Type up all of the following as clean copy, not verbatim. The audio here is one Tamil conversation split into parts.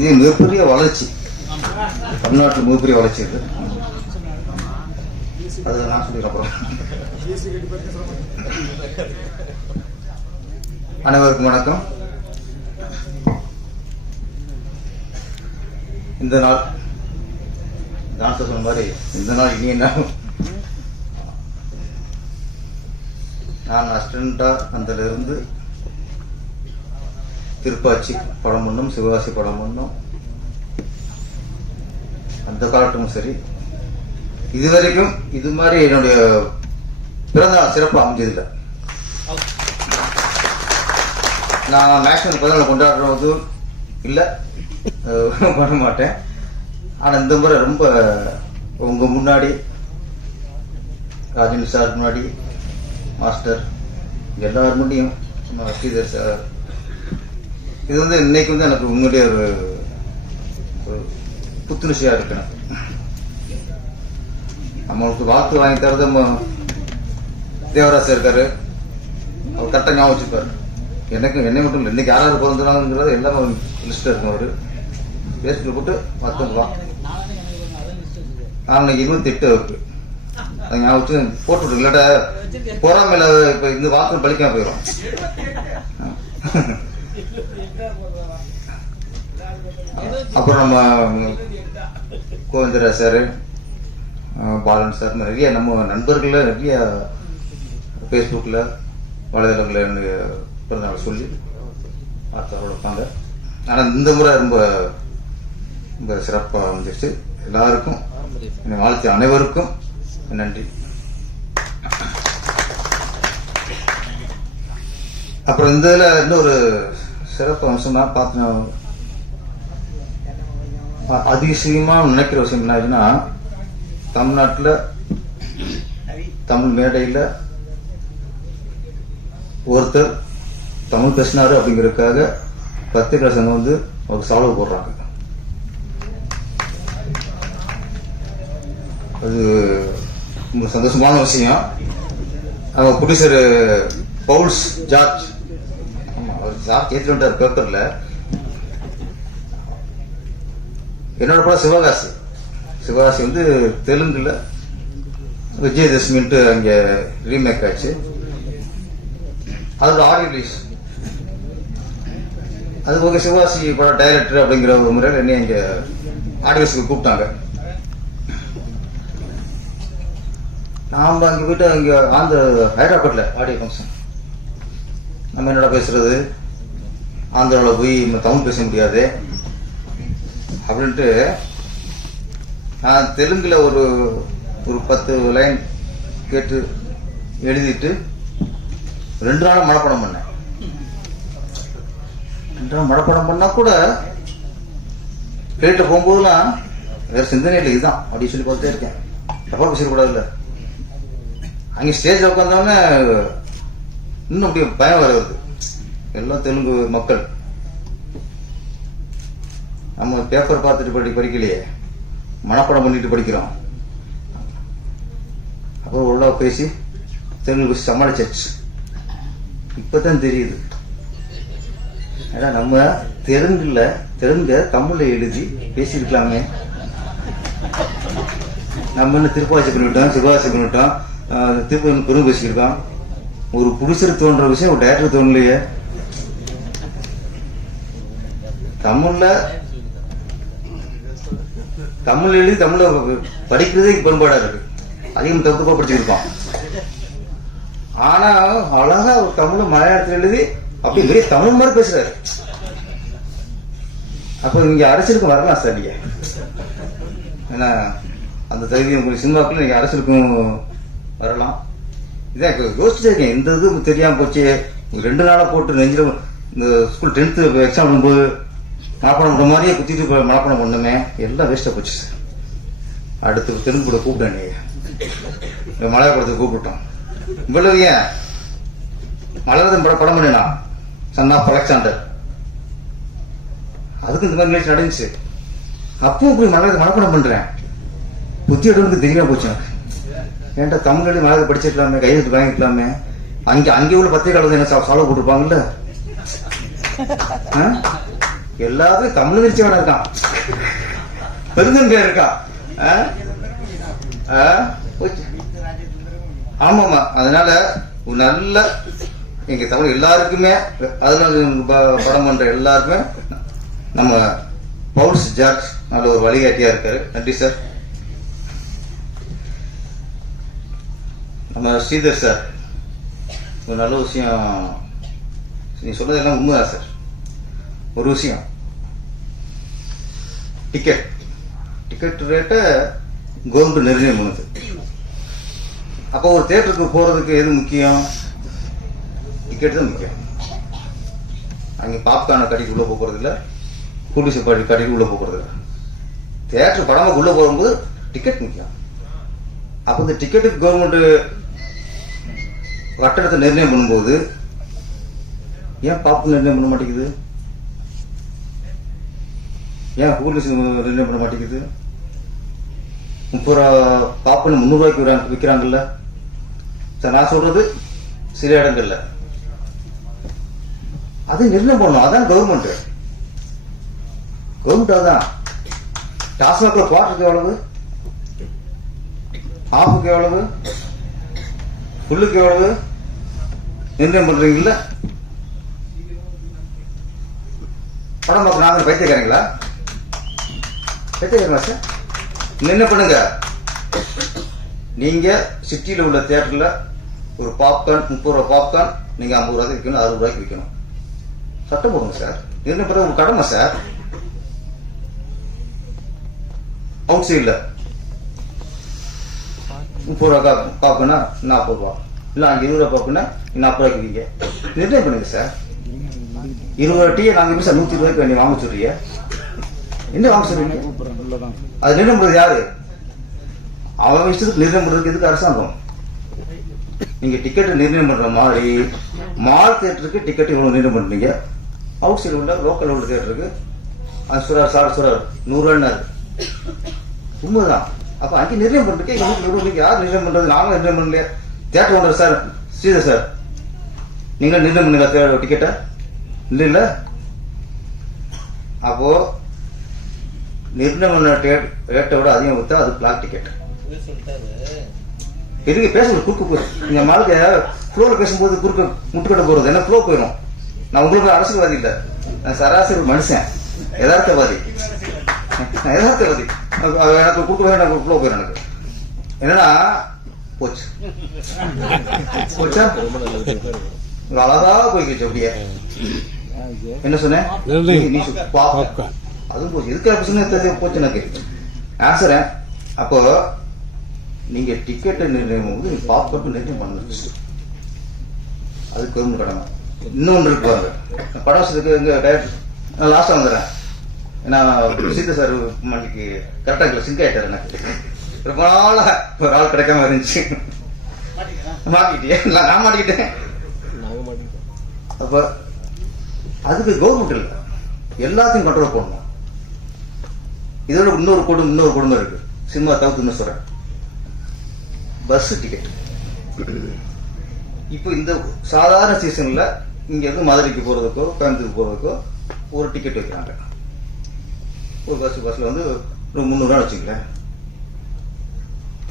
இது மிகப்பெரிய வளர்ச்சி, தமிழ்நாட்டில் மிகப்பெரிய வளர்ச்சி. இது அது நான் சொல்லிடுறேன் அப்புறம். அனைவருக்கும் வணக்கம். இந்த நாள் நான் சொன்ன மாதிரி இந்த நாள் இனி என்ன, நான் அசிஸ்டண்டா அந்திலிருந்து திருப்பாச்சி படம் பண்ணும், சிவகாசி படம் பண்ணும். அந்த காலத்தும் சரி, இதுவரைக்கும் இது மாதிரி என்னுடைய பிறந்த சிறப்பாக அமைஞ்சதில்லை. நான் மேக்ஸிமம் பிறந்த கொண்டாடுறது இல்லை, பண்ண மாட்டேன். ஆனால் இந்த முறை ரொம்ப உங்கள் முன்னாடி, ராஜன் சார் முன்னாடி, மாஸ்டர் எல்லாரும் முன்னாடியும், ஸ்ரீதர் சார், இது வந்து இன்னைக்கு வந்து எனக்கு உண்மையிலேயே ஒரு புத்துணர்ச்சியாக இருக்கணும். நம்மளுக்கு வாழ்த்து வாங்கி தரது தேவராஜ் இருக்காரு, அவர் கரெக்டாக ஞாபகம் வச்சுப்பார். எனக்கு என்னை மட்டும் இல்லை, இன்னைக்கு யாராவது பிறந்தாங்கிறது எல்லாமே லிஸ்ட் இருக்கும். அவர் பேஸ்ட்டு போட்டு மற்றவங்களா இன்னைக்கு 28 இருக்கு, அது ஞாபகம் வச்சு போட்டு விட்டு, இல்லாட்ட பொறாமையில இப்போ இந்த வாக்கு பலிக்காம போயிடும். அப்புறம் நம்ம கோவிந்தராஜ் சார், பாலன் சார், நிறைய நம்ம நண்பர்கள் நிறைய ஃபேஸ்புக்கில் வலைதளங்களில் பிறந்தநாள் சொல்லி ஆத்தரோட இருப்பாங்க. ஆனால் இந்த முறை ரொம்ப ரொம்ப சிறப்பாக வந்துருச்சு. எல்லாருக்கும் என்னை வாழ்த்து அனைவருக்கும் நன்றி. அப்புறம் இந்த இதில் இன்னொரு சிறப்பு அம்சம்னா பார்த்தோன்னா, அதிசயமாக நினைக்கிற விஷயம் என்ன ஆச்சுன்னா, தமிழ்நாட்டில் தமிழ் மேடையில் ஒருத்தர் தமிழ் பேசினாரு அப்படிங்கிறதுக்காக பத்திரிகை சங்கம் வந்து ஒரு சால்வை போடுறாங்க. அது ரொம்ப சந்தோஷமான விஷயம். அவங்க ப்ரொடியூசர் பவுல்ஸ் ஜார்ஜ், ஆமாம் அவர் ஜார்ஜ் ஏற்றி வந்துட்டார் பேப்பரில். என்னோட படம் சிவகாசி. சிவகாசி வந்து தெலுங்குல விஜயதசமின்ட்டு அங்கே ரீமேக் ஆச்சு. அதோட ஆடியோ ரிலீஸ். அது போக சிவகாசி படம் டைரக்டர் அப்படிங்கிற ஒரு முறையில் என்னை இங்கே ஆடியோஸுக்கு கூப்பிட்டாங்க. நாம் அங்கே போயிட்டு அங்கே ஹைதராபாத்தில் ஆடியோ ஃபங்க்ஷன். நம்ம என்னடா பேசுறது, ஆந்திராவில் போய் தமிழ் பேச முடியாது அப்படின்ட்டு நான் தெலுங்குல ஒரு 10 லைன் கேட்டு எழுதிட்டு 2 நாள் மனப்பாடம் பண்ணேன். 2 நாள் மனப்பாடம் பண்ணா கூட கேட்டு போகும்போதுலாம் வேற சிந்தனையில் இதுதான் அப்படின்னு சொல்லி பார்த்துட்டே இருக்கேன். தப்பா பேசக்கூடாதுல்ல. அங்கே ஸ்டேஜில் உட்காந்தோடனே இன்னும் அப்படியே பயம் வர வருது. எல்லாம் தெலுங்கு மக்கள், நம்ம பேப்பர் பார்த்துட்டு படிக்கலையே, மனப்பாடம் பண்ணிட்டு படிக்கிறோம். அப்போ உள்ள பேசி தெலுங்கு சமாளிச்சாச்சு. இப்பதான் தெரியுது, ஏன்னா நம்ம தெலுங்க தமிழ்ல எழுதி பேசியிருக்கலாமே. நம்ம என்ன திருப்பாச்சி பண்ணிவிட்டோம், சிவகாசி பண்ணிவிட்டோம், திருப்பதி பெரும் பேசியிருக்கோம். ஒரு புடிச்சர் தோன்ற விஷயம் ஒரு டைரக்டர் தோணலையே. தமிழ் எழுதி தமிழ படிக்கிறதே பெரும்பாடா இருக்கு. அதிகம் தப்பு படிச்சுருப்பான். ஆனா அழகா ஒரு தமிழ் மலையாளத்தில் எழுதி அப்படி பெரிய தமிழ் மாதிரி பேசுறாரு. அப்ப இங்க அரசியலுக்கும் வரலாம் சார் நீங்க. ஏன்னா அந்த தகுதி உங்களுக்கு சினிமாக்குள்ள நீங்க அரசியலுக்கும் வரலாம். இதான் யோசிச்சுட்டே இருக்கேன். இந்த இது தெரியாம போச்சு. 2 நாளா போட்டு நெஞ்சில இந்த ஸ்கூல் 10th எக்ஸாம் பண்ணும்போது மனப்பாடம் பண்ணுற மாதிரியே குத்திட்டு மனப்பாடம் பண்ணுமே, எல்லாம் வேஸ்ட்டாக போச்சு சார். அடுத்து தெலுங்கு கூட கூப்பிட்டேன், நீங்கள் மலையாள படத்துக்கு கூப்பிட்டோம். இவ்வளவு ஏன் மலையாளம் படம் பண்ணினா சன் ஆஃப் அலெக்சாண்டர், அதுக்கு இந்த மாதிரி நிகழ்ச்சி நடந்துச்சு. அப்பவும் இப்படி மலையாளத்தை மனப்பாடம் பண்ணுறேன். புத்தி எடுவனுக்கு தெரியாம போச்சு. ஏன்டா தமிழ் மலையாளத்தை படிச்சிருக்கலாமே, கையெழுத்து வாங்கிக்கலாமே. அங்கே உள்ள பத்திரிகை வந்து என்ன சால்வ் போட்டிருப்பாங்கல்ல. எல்லாத்துக்கும் தமிழ் நிறுச்சவனா இருக்கான், பெருந்தன்மையா இருக்கான். ஆமாமா. அதனால நல்ல எங்க தமிழ் எல்லாருக்குமே, அதுல படம் பண்ற எல்லாருக்குமே நம்ம பவுல்ஸ் ஜார்ஜ் நல்ல ஒரு வழிகாட்டியா இருக்காரு. நன்றி சார். நம்ம ஸ்ரீதர் சார் ஒரு நல்ல விஷயம் நீ சொல்றது எல்லாம் உண்மைதான் சார். ஒரு விஷயம், டிக்கெட் ரேட்டை கவர்மெண்ட் நிர்ணயம் பண்ணுது. அப்போ ஒரு தியேட்டருக்கு போறதுக்கு எது முக்கியம்? டிக்கெட் தான் முக்கியம். அங்கே பாப்கார்னை கட்டிட்டு உள்ள போறது இல்லை, கூலிசு கட்டிட்டு உள்ள போறது இல்லை. தியேட்டர் படமாக உள்ள போகும்போது டிக்கெட் முக்கியம். அப்போ இந்த டிக்கெட்டுக்கு கவர்மெண்ட் கட்டணத்தை நிர்ணயம் பண்ணும்போது ஏன் பாப்கார்ன் நிர்ணயம் பண்ண மாட்டேங்குது? ஏன் கூலிசு நிர்ணயம் பண்ண மாட்டேங்குது? 30 ரூபா பாப்கார்ன் 300 ரூபாய்க்கு விற்கிறாங்கல்ல சார். நான் சொல்றது சில இடங்கள்ல அது நிர்ணயம் பண்ணணும். அதான் கவர்மெண்ட். அதான் டாஸ்மாக்ல குவார்டருக்கு எவ்வளவு, ஹாஃபுக்கு எவ்வளவு, ஃபுல்லுக்கு எவ்வளவு நிர்ணயம் பண்றீங்கல்ல. படம் பார்க்க நாங்கள் பைத்தியக்காரங்களா சார்? என்ன பண்ணுங்க, நீங்க சிட்டியில உள்ள தியேட்டர்ல ஒரு பாப்கார்ன் 30 ரூபா பாப்கார்ன் நீங்க 50 ரூபாய்க்கு விற்கணும், 60 ரூபாய்க்கு விற்கணும். சட்டம் போடுங்க சார். நிர்ணயம் பண்ற ஒரு கடமை சார். அவுட் சைட்ல 30 ரூபா பாப்கார்னா 40 ரூபா, இல்ல அங்க 20 ரூபா பாப்கார்னா 40 ரூபாய்க்கு விற்க நிர்ணயம் பண்ணுங்க சார். 20 டீயை நாங்க எப்படி சார் 120 ரூபாய்க்கு நீங்க வாங்க சொல்றீங்க? என்ன வாங்க சொல்றீங்க? அது நிர்ணயம் பண்றது யாரு? அவங்க இஷ்டத்துக்கு நிர்ணயம் பண்றதுக்கு எதுக்கு அரசாங்கம்? நீங்க டிக்கெட் நிர்ணயம் பண்ற மாதிரி மால் தியேட்டருக்கு டிக்கெட் இவ்வளவு நிர்ணயம் பண்றீங்க, அவுட் சைடு உள்ள லோக்கல் உள்ள தியேட்டருக்கு அது சுரார் 100 ரூபாய் உண்மைதான். அப்ப அங்கே நிர்ணயம் பண்றதுக்கு நீங்க யார் நிர்ணயம் பண்றது? நாங்களும் நிர்ணயம் பண்ணலையா? Theatre owner sir, Sridhar sir, நீங்க நிர்ணயம் பண்ணுங்க டிக்கெட்டை இல்ல இல்ல. அப்போ நிர்ணயம் பண்ண ரேட்டை விட அதிகம் கொடுத்தா அது பிளாக் டிக்கெட். எதுக்கு பேசுறது குறுக்கு போய் இந்த மாலுக்கு ஃப்ளோல பேசும்போது குறுக்க முட்டுக்கட்ட போறது என்ன ஃப்ளோ போயிடும். நான் உங்களுக்கு அரசியல்வாதி இல்லை, நான் சராசரி மனுஷன், யதார்த்தவாதி. எனக்கு குறுக்க எனக்கு ஃப்ளோ போயிடும். எனக்கு என்னன்னா போச்சு போச்சா அழகா போய்க்கிச்சு அப்படியே. என்ன சொன்னேன்? அதுவும் போச்சு. இதுக்கு போச்சு எனக்கு ஆன்சர். அப்போ நீங்க டிக்கெட்டை நிர்ணயம் போது நீங்க பாப்கார்ன் நிர்ணயம் பண்ணுங்க. அது கவர்மெண்ட் கடமை. இன்னொன்று இருக்கு பாருங்க, படம் எங்க டைரக்டர் லாஸ்டா வந்துடுறேன். ஏன்னா சீதா சார் மணிக்கு கரெக்டா இல்லை, சிங்க் ஆயிட்டாரு. எனக்கு ரொம்ப நாளா ஒரு ஆள் கிடைக்காம இருந்துச்சு. மாட்டிக்கிட்டேன், நான் மாட்டிக்கிட்டேன். அப்ப அதுக்கு கவர்மெண்ட் இல்லை, எல்லாத்தையும் கண்ட்ரோல் பண்ணணும். இதோட இன்னொரு கொடுமை இருக்கு. சினிமா தவிர்த்து சொல்றேன், பஸ் டிக்கெட். இப்போ இந்த சாதாரண சீசன்ல இங்க இருந்து மதுரைக்கு போறதுக்கோ கோயம்புத்தூருக்கு போறதுக்கோ ஒரு டிக்கெட் வைக்கிறாங்க. ஒரு பஸ்ல வந்து 300 ரூபா வச்சுங்களேன்.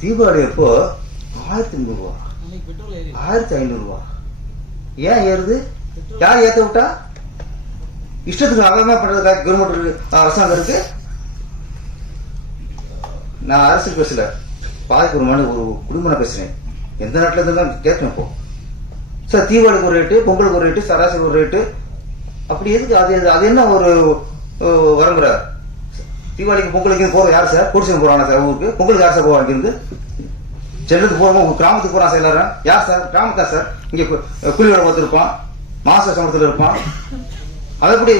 தீபாவளி அப்போ 1300 ரூபா, 1500 ரூபா. ஏன் ஏறுது? யார் ஏத்த விட்டா? இஷ்டத்துக்கு அவமே பண்றதுக்காக கவர்மெண்ட் அரசாங்கம் இருக்கு. நான் அரசியல் பேசல, பாதிப்புறமான ஒரு குடும்பம் பேசுறேன். எந்த நாட்டில இருந்தாலும் கேட்கணும். இப்போ சார் தீபாவளிக்கு ஒரு ரேட்டு, பொங்கலுக்கு ஒரு ரேட்டு, சராசரி ஒரு ரேட்டு, அப்படி எதுக்கு? அது என்ன ஒரு வரமுறை? தீபாவளிக்கு பொங்கலுக்கு போற யார் சார்? குடிசை போறாங்க சார் ஊருக்கு. பொங்கலுக்கு யார் சார் போவாங்க? இருந்து சென்னைக்கு போறோம், உங்க கிராமத்துக்கு போறான் சார் எல்லாரும். யார் சார்? கிராமத்தா சார். இங்க கூலியோட பார்த்துருப்பான், மாச சம்பளத்தில் இருப்பான். அது எப்படி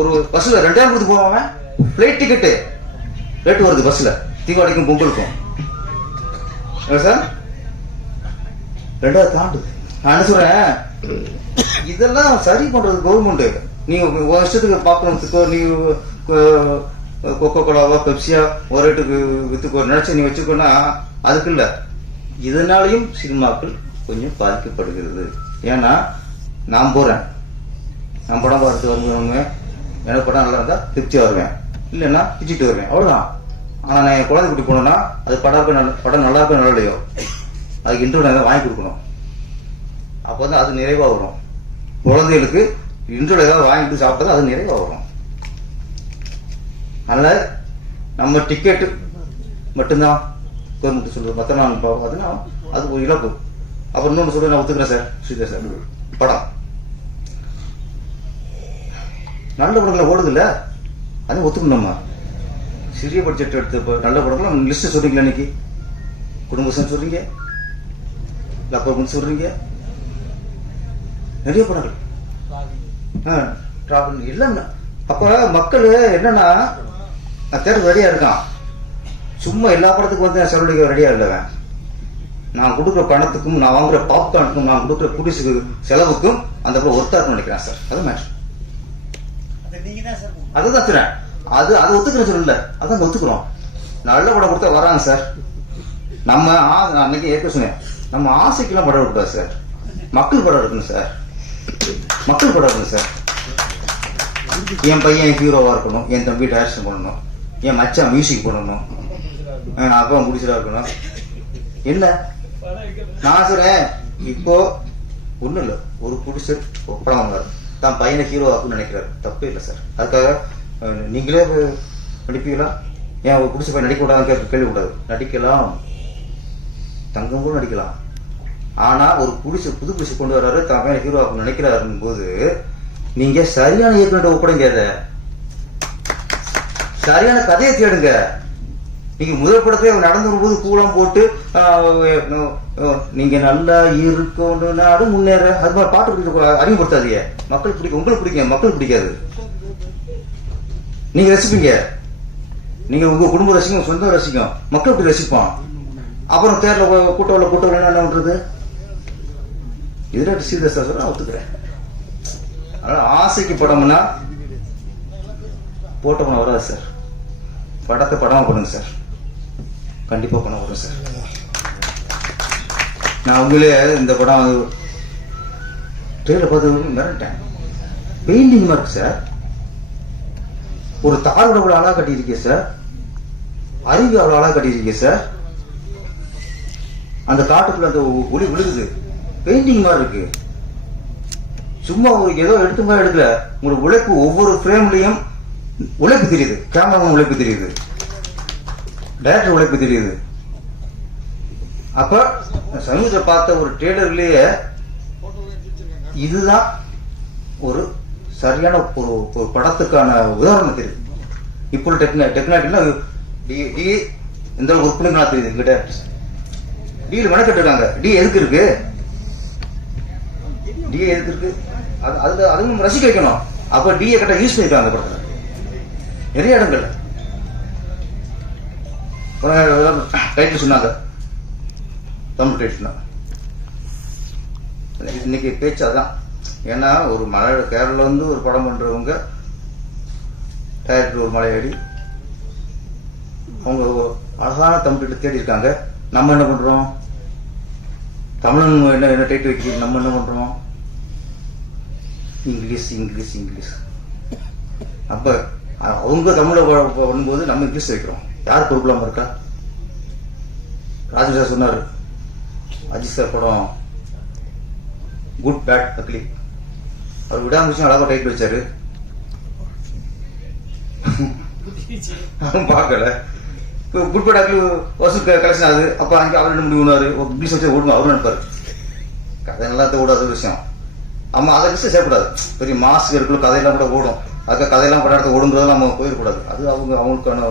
ஒரு பஸ்ல 2000 கொடுத்து போவான்? பிளைட் டிக்கெட்டு ரேட்டு வருது பஸ்ல தீபாவளிக்கும் பொங்கலுக்கும் சார் 2000 தாண்டுது. நான் என்ன சொல்றேன், இதெல்லாம் சரி பண்றது கவர்மெண்ட். நீங்க வருஷத்துக்கு பாக்கணும்த்துக்கோ, நீ கொக்கோ கோலாவா பெப்சியா ஒரு ரேட்டுக்கு வித்துக்கோ நினைச்சு நீ வச்சுக்கோன்னா அதுக்கு இல்ல. இதனாலையும் சினிமாக்கள் கொஞ்சம் பாதிக்கப்படுகிறது. ஏன்னா நான் போறேன், நான் படம் பார்த்து வருவவங்க எனக்கு படம் நல்லா இருந்தால் திருப்தியாக வருவேன், இல்லைன்னா பிச்சுட்டு வருவேன், அவ்வளோதான். ஆனால் நான் என் குழந்தை குட்டி போனோன்னா அது படம் நல்லா இருக்கும் நல்லா இல்லையோ அதுக்கு இன்ட்ரோ நான் வாங்கி கொடுக்கணும். அப்போ தான் அது நிறைவாக வரும். குழந்தைகளுக்கு இன்ட்ரோல ஏதாவது வாங்கிட்டு சாப்பிட்டா அது நிறைவாக வரும். அதனால் நம்ம டிக்கெட்டு மட்டும்தான் கவர்மெண்ட் சொல்கிறது, மற்ற நான் பார்த்தீங்கன்னா அது ஒரு இழப்பு. அப்புறம் இன்னொன்று சொல்ல நான் ஒத்துக்கிறேன் சார், ஸ்ரீதர் சார், படம் நல்ல படங்களை ஓடுது இல்லை, அதுவும் ஒத்துக்கணும். நம்ம சிறிய பட்ஜெட் எடுத்து நல்ல படங்கள் லிஸ்ட்டு சொல்றீங்களா? இன்னைக்கு குடும்பம் சொல்றீங்க, லப்பர் சொல்றீங்க, நிறைய படங்கள் எல்லாம். அப்ப மக்கள் என்னன்னா தேட்டருக்கு ரெடியா இருக்கான், சும்மா எல்லா படத்துக்கும் வந்து நான் செலவழிக்க ரெடியா இல்லவன். நான் கொடுக்குற பணத்துக்கும் நான் வாங்குற பாப்கார்னுக்கும் நான் கொடுக்குற குடிசுக்கு செலவுக்கும் அந்த படம் ஒர்த்தா இருக்குன்னு நினைக்கிறேன் சார். அது மேட்ச் அதுதான் சார், அது ஒத்துக்கிறேன் சொல்லல, அதான் ஒத்துக்கிறோம். நல்ல படம் கொடுத்தா வராங்க சார். நம்ம நான் அன்னைக்கு ஏற்க சொன்னேன், நம்ம ஆசைக்கெல்லாம் படம் எடுக்கூடாது சார், மக்கள் படம் எடுக்கணும் சார், மக்கள் படம் எடுக்கணும் சார். என் பையன் ஹீரோவா இருக்கணும், என் தம்பி டைரக்ஷன் பண்ணணும், என் மச்சான் மியூசிக் பண்ணணும், அப்பா முடிச்சதா இருக்கணும். என்ன நான் சொல்றேன், இப்போ ஒண்ணும் இல்லை, ஒரு ப்ரொடியூசர் படம் வாங்குறாரு, தான் பையனை ஹீரோ ஆகுன்னு நினைக்கிறாரு, தப்பே இல்லை சார். அதுக்காக நீங்களே நடிப்பீங்களா? ஏன் ஒரு புடிச்ச பையன் நடிக்க கூடாதுன்னு கேள்விக்கூடாது. நடிக்கலாம், தங்கம் கூட நடிக்கலாம். ஆனா ஒரு புது புடிச்சு கொண்டு வர்றாரு, தான் பையனை ஹீரோ ஆகுன்னு நினைக்கிறாருன்னு போது நீங்க சரியான இயக்குனர் ஒப்படைங்க, சரியான கதையை தேடுங்க. நீங்க முதல் படத்துல நடந்து வரும்போது கூலம் போட்டு நீங்க நல்லா இருக்கணும் நாடு முன்னேற அது மாதிரி பாட்டு அறிமுகப்படுத்தாதீங்க. மக்கள் பிடிக்கும், உங்களுக்கு பிடிக்கும், மக்கள் பிடிக்காது. நீங்க ரசிப்பீங்க, நீங்க உங்க குடும்ப ரசிக்கும், சொந்த ரசிக்கும், மக்கள் இப்படி ரசிப்பான். அப்புறம் தேர்தல கூட்டம் என்ன பண்றது? இதுல சீரியஸா சொல்ல நான் ஒத்துக்கிறேன். அதனால ஆசைக்கு படம்னா போட்ட படம் வராது சார். படத்தை படமா பண்ணுங்க சார், கண்டிப்பா படம் வரும் சார். நான் உங்களே இந்த படம் ட்ரெயிலர் பார்த்து மிரட்டேன். பெயிண்டிங் இருக்கு சார், ஒரு தாரோட அவ்வளவு அழகா கட்டியிருக்கேன் சார், அருவி அவ்வளவு அழகா கட்டியிருக்கேன் சார். அந்த காட்டுக்குள்ள அந்த ஒளி விழுகுது, பெயிண்டிங் மாதிரி இருக்கு. சும்மா ஒரு ஏதோ எடுத்து மாதிரி எடுக்கல, உங்களுக்கு உழைப்பு ஒவ்வொரு ஃப்ரேம்லயும் உழைப்பு தெரியுது, கேமராமேன் உழைப்பு தெரியுது, டைரக்டர் உழைப்பு தெரியுது. அப்ப சமீபத்தில் பார்த்த ஒரு ட்ரெய்லர்லயே இதுதான் ஒரு சரியான ஒரு படத்துக்கான உதாரணம் தெரியுது. இப்போ டெக்னாலஜினா எந்த ஒர்க் பண்ணுங்களா தெரியுது. எங்க டேரக்டர் டியில் மெனக்கட்டு இருக்காங்க. டி எதுக்கு இருக்கு? டி எதுக்கு இருக்கு? அதுவும் ரசிக்க வைக்கணும். அப்ப டிஏ கரெக்டா யூஸ் பண்ணிருக்காங்க அந்த படத்துல நிறைய இடங்கள்ல. டைட்டில் சொன்னாங்க, தமிழ் டைட்டில் தான். இன்னைக்கு பேச்சு அதான். ஏன்னா ஒரு கேரளா வந்து ஒரு படம் பண்றவங்க டைரக்டர் ஒரு மலையாளி, அவங்க அழகான தமிழ் டைட்டில் தேடி இருக்காங்க. நம்ம என்ன பண்றோம்? தமிழன் என்ன டைட்டில் வைக்க நம்ம என்ன பண்றோம்? English English English. அப்ப அவங்க தமிழை பண்ணும்போது நம்ம இங்கிலீஷ் வைக்கிறோம். யார் பொறுப்பில்லாம இருக்கா? ராஜு சார் சொன்னாரு, அஜித் சார் படம் குட் பேட் அக்லி, அவர் விடாமுயற்சி அழகா டைட்டில் வச்சாரு. அவன் பார்க்கல. இப்போ குட் பேட் அக்லி வசூல் கலெக்ஷன் ஆகுது. அப்ப அங்கே அவர் ரெண்டு முடிவு ஒன்றாரு, இங்கிலீஷ் வச்சு ஓடுமா அவரும் நினைப்பாரு. கதை நல்லா ஓடாத விஷயம். ஆமா, அதை விஷயம் செய்யக்கூடாது. பெரிய மாஸ்க் இருக்குள்ள கதையெல்லாம் கூட ஓடும். அதுக்காக கதையெல்லாம் படம் ஓடுங்கிறதெல்லாம் நம்ம போயிடக்கூடாது. அது அவங்களுக்கான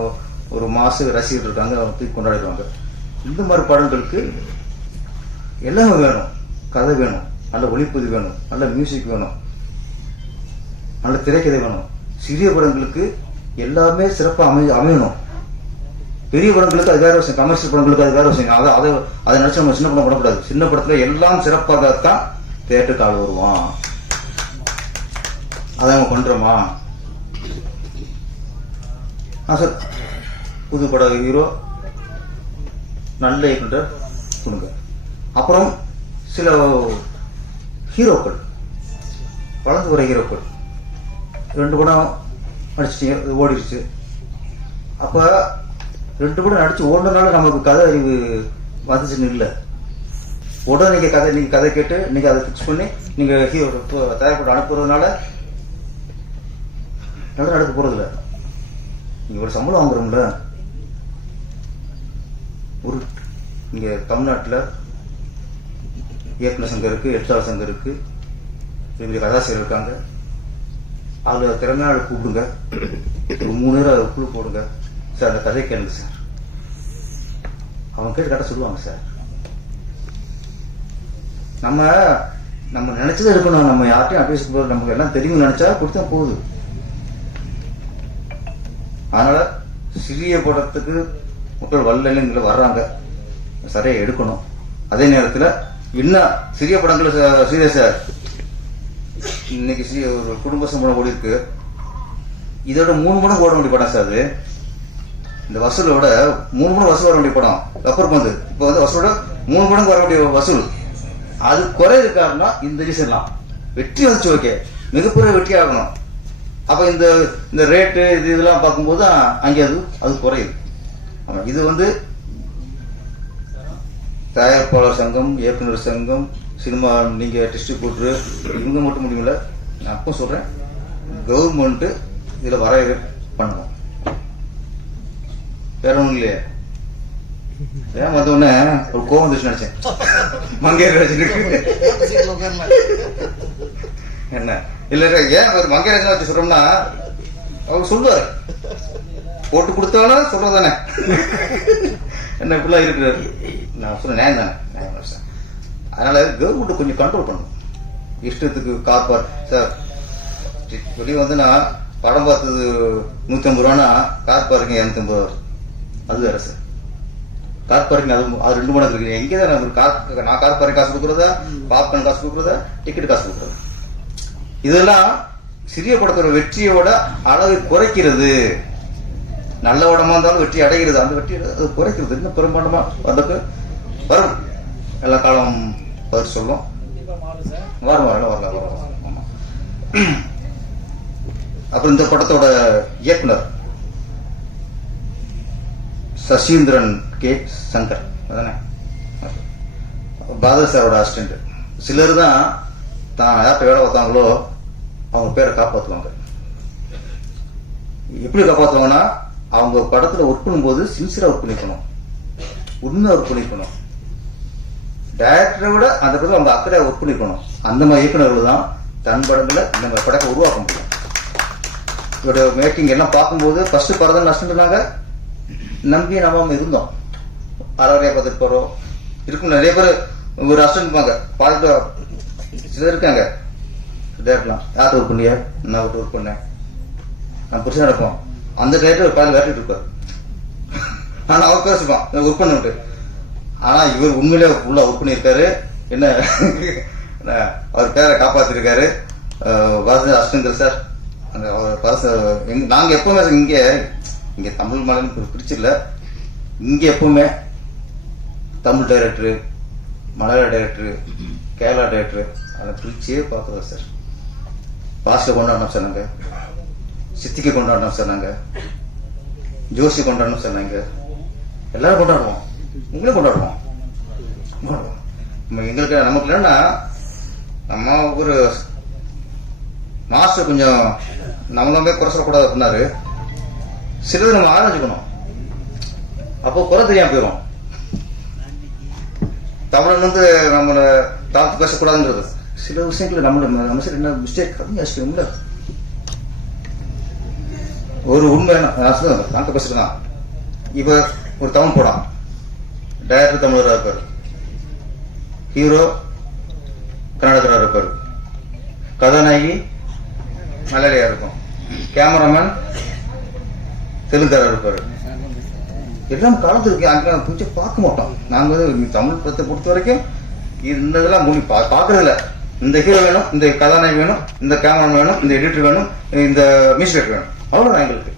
ஒரு மாசு ரசிகர் இருக்காங்க, அவங்க தூக்கி கொண்டாடிடுவாங்க. இந்த மாதிரி படங்களுக்கு எல்லாமே வேணும். கதை வேணும், நல்ல ஒளிப்பதிவு வேணும், நல்ல மியூசிக் வேணும், நல்ல திரைக்கதை வேணும். சிறிய படங்களுக்கு எல்லாமே சிறப்பாக அமையணும். பெரிய படங்களுக்கு அது வேற விஷயம், கமர்ஷியல் படங்களுக்கு அது வேற விஷயம். அதை நினைச்சு நம்ம சின்ன படம் பண்ணக்கூடாது. சின்ன படத்துல எல்லாம் சிறப்பாகத்தான் தியேட்டருக்கு ஆள் வருவான். அதை நம்ம பண்றோமா? சார், புது பட ஹீரோ நல்ல இயக்குனர் கொடுங்க. அப்புறம் சில ஹீரோக்கள், வளர்ந்து வர ஹீரோக்கள் 2 படம் நடிச்சிட்டீங்க, ஓடிடுச்சு. அப்போ 2 படம் நடிச்சு ஓடுனதுனால நமக்கு கதை அறிவு வந்துச்சுன்னு இல்லை. உடனே நீங்கள் கதை கேட்டு நீங்கள் அதை ஃபிக்ஸ் பண்ணி நீங்கள் தயாரிப்பட்டு அனுப்புறதுனால நடக்க போகிறதில்ல. நீங்கள் ஒரு சம்பளம் வாங்குறோம்ல. ஒரு இங்கே தமிழ்நாட்டில் இயக்குனர் சங்கம் இருக்குது, எழுத்தாளர் சங்கம் இருக்குது, பெரிய கதாசிரியர் இருக்காங்க. அதில் திறமையான கூப்பிடுங்க, ஒரு 3 நேரம் அதை குழு போடுங்க சார், அந்த கதை கேளுங்க சார். அவங்க கேட்டு கரெக்டாக சொல்லுவாங்க சார். நம்ம நினைச்சதை இருக்கணும். நம்ம யார்ட்டையும் அட்வைஸ் போது நமக்கு எல்லாம் தெரியும் நினைச்சா கொடுத்தா போகுது. அதனால சிறிய படத்துக்கு மக்கள் வல்லங்க வர்றாங்க, சரியா எடுக்கணும். அதே நேரத்தில் இன்னும் சிறிய படங்கள் சீரியஸா இன்னைக்கு ஒரு குடும்ப சம்பளம் ஓடி இருக்கு. இதோட 3 மடங்கு ஓட வேண்டிய படம் சார். அது இந்த வசூலோட 3 மடங்கு வசூல் வர வேண்டிய படம். அப்புறம் இப்போ வசூலோட 3 மடங்கு வர வேண்டிய வசூல். அது குறை இருக்காருன்னா இந்த ரீசன்லாம் வெற்றி வந்துச்சு, ஓகே, மிகப்பெரிய வெற்றி ஆகணும். அப்போ இந்த ரேட்டு இதெல்லாம் பார்க்கும்போது அங்கே அது குறையுது. ஆமாம், இது தயாரிப்பாளர் சங்கம், இயக்குனர் சங்கம், சினிமா நீங்கள் டிஸ்ட்ரிபியூட்டரு இவங்க மட்டும் முடியல. நான் அப்போ சொல்கிறேன், கவர்மெண்ட்டு இதில் வரையறை பண்ணணும். வேற ஒன்றும் இல்லையே. ஏன் வந்தோடனே ஒரு கோவம் வந்துச்சு நினைச்சேன். மங்கையராஜனுக்கு என்ன இல்ல, ஏன் ஒரு மங்கையராஜன் வச்சு சொல்றோம்னா அவர் சொல்லுவாரு, போட்டு கொடுத்தாலும் சொல்றதானே என்ன இப்படிலாம் இருக்கிறாரு. நான் சொன்ன நியாயம் தானே. அதனால கவர்மெண்ட் கொஞ்சம் கண்ட்ரோல் பண்ணணும். இஷ்டத்துக்கு கார் சார் வெளியே நான் படம் பார்த்தது 150 ரூபானா கார் பார்க்கிங் 250 ரூபா. அது வேற சார். கார் பார்க்கிங் அது 2 மடங்கு இருக்கு. எங்கே தான் நான் கார் பார்க்கிங் காசு கொடுக்குறதா, பாப்கார்ன் காசு கொடுக்குறதா, டிக்கெட் காசு கொடுக்குறதா. இதெல்லாம் சிறிய படத்தோட வெற்றியோட அளவை குறைக்கிறது. நல்ல படமா இருந்தாலும் வெற்றி அடைகிறது, அந்த வெற்றி அது குறைக்கிறது. இன்னும் பெரும்பான்மா அதுக்கு வரும், எல்லா காலம் பதில் சொல்லும். வரலாம். ஆமா. அப்புறம் இந்த படத்தோட இயக்குனர் சசீந்திரன் கே சங்கர் அதானே, பாதர் சாரோட அசிஸ்டன்ட். சிலர் தான் யார்கிட்ட வேலை பார்த்தாங்களோ அவங்க பேரை காப்பாற்றுவாங்க. எப்படி காப்பாற்றுவாங்கன்னா, அவங்க படத்துல ஒர்க் பண்ணும்போது சின்சியரா ஒர்க் பண்ணிக்கணும், உண்மையா ஒர்க் பண்ணிக்கணும். டைரக்டரை விட அந்த படத்துல அவங்க அக்கறையா ஒர்க் பண்ணிக்கணும். அந்த மாதிரி இயக்குநர்கள் தான் தன் படங்களை இந்த மாதிரி படத்தை உருவாக்க முடியும். இதோட மேக்கிங் எல்லாம் பார்க்கும்போது ஃபர்ஸ்ட் பரதன் நஷ்டம்னாங்க, நம்பி நம்பாம இருந்தோம். அறவரையா பார்த்துட்டு போறோம் இருக்கும். நிறைய பேர் ஒரு அசிஸ்டன்ட் இருப்பாங்க, பார்த்துட்டு சிலர் இருக்காங்க. டேரக்டர்லாம் யார்கிட்ட ஒர்க் பண்ணியா, நான் ஒர்க் பண்ணேன், நான் புதுசாக நடப்போம். அந்த டேரக்டர் ஒரு பேர் விரட்டிட்டு இருப்பார். ஆனால் அவர் பேசுவான் ஒர்க் பண்ணிட்டு. ஆனால் இவர் உண்மையிலே ஃபுல்லாக ஒர்க் பண்ணியிருக்காரு. என்ன அவர் பேரை காப்பாற்றிருக்காரு. பாரத அசிஸ்டன்ட் சார். அந்த நாங்கள் எப்பவுமே இங்கே தமிழ் மலையாளம் பிரிச்சிடல. இங்கே எப்பவுமே தமிழ் டைரக்டரு, மலையாள டைரக்டரு, கேரளா டைரக்டரு அதை பிரிச்சே பார்க்குறோம் சார். பாஸ்டர் கொண்டாடணும் சார், நாங்கள் சித்திக்கு கொண்டாடணும் சார், நாங்கள் ஜோசி கொண்டாடணும் சார், நாங்கள் எல்லாரும் கொண்டாடுவோம், உங்களே கொண்டாடுவோம். எங்களுக்கு நமக்கு என்னன்னா, நம்ம ஒரு மாஸ்டர் கொஞ்சம் நம்மளே குறை சொல்லக்கூடாது அப்படின்னாரு. சிலது நம்ம ஆரம்பிச்சுக்கணும், அப்போ குறை தெரியாம போயிடும். தமிழன் நம்மளை தாழ்த்து பேசக்கூடாதுன்றது சில விஷயங்களை நம்ம சரி என்ன மிஸ்டேக் கம்மியா ஒரு உண்மை நாங்க பேசுறேன். இப்ப ஒரு தமிழ் படம், டைரக்டர் தமிழராக இருப்பார், ஹீரோ கர்நாடகராக இருப்பார், கதாநாயகி மலையாளியா இருக்கும், கேமராமேன் தெலுங்காரா இருப்பாரு. எல்லாம் காலத்துக்கு அங்கே கொஞ்சம் பார்க்க மாட்டோம். நாங்கள் தமிழ் படத்தை பொறுத்த வரைக்கும் இந்த இதெல்லாம் மூவி பார்க்கறதில்ல. இந்த ஹீரோ வேணும், இந்த கதாநாயகி வேணும், இந்த கேமராமேன் வேணும், இந்த எடிட்டர் வேணும், இந்த மியூசிக் வேணும், அவ்வளோதான் எங்களுக்கு.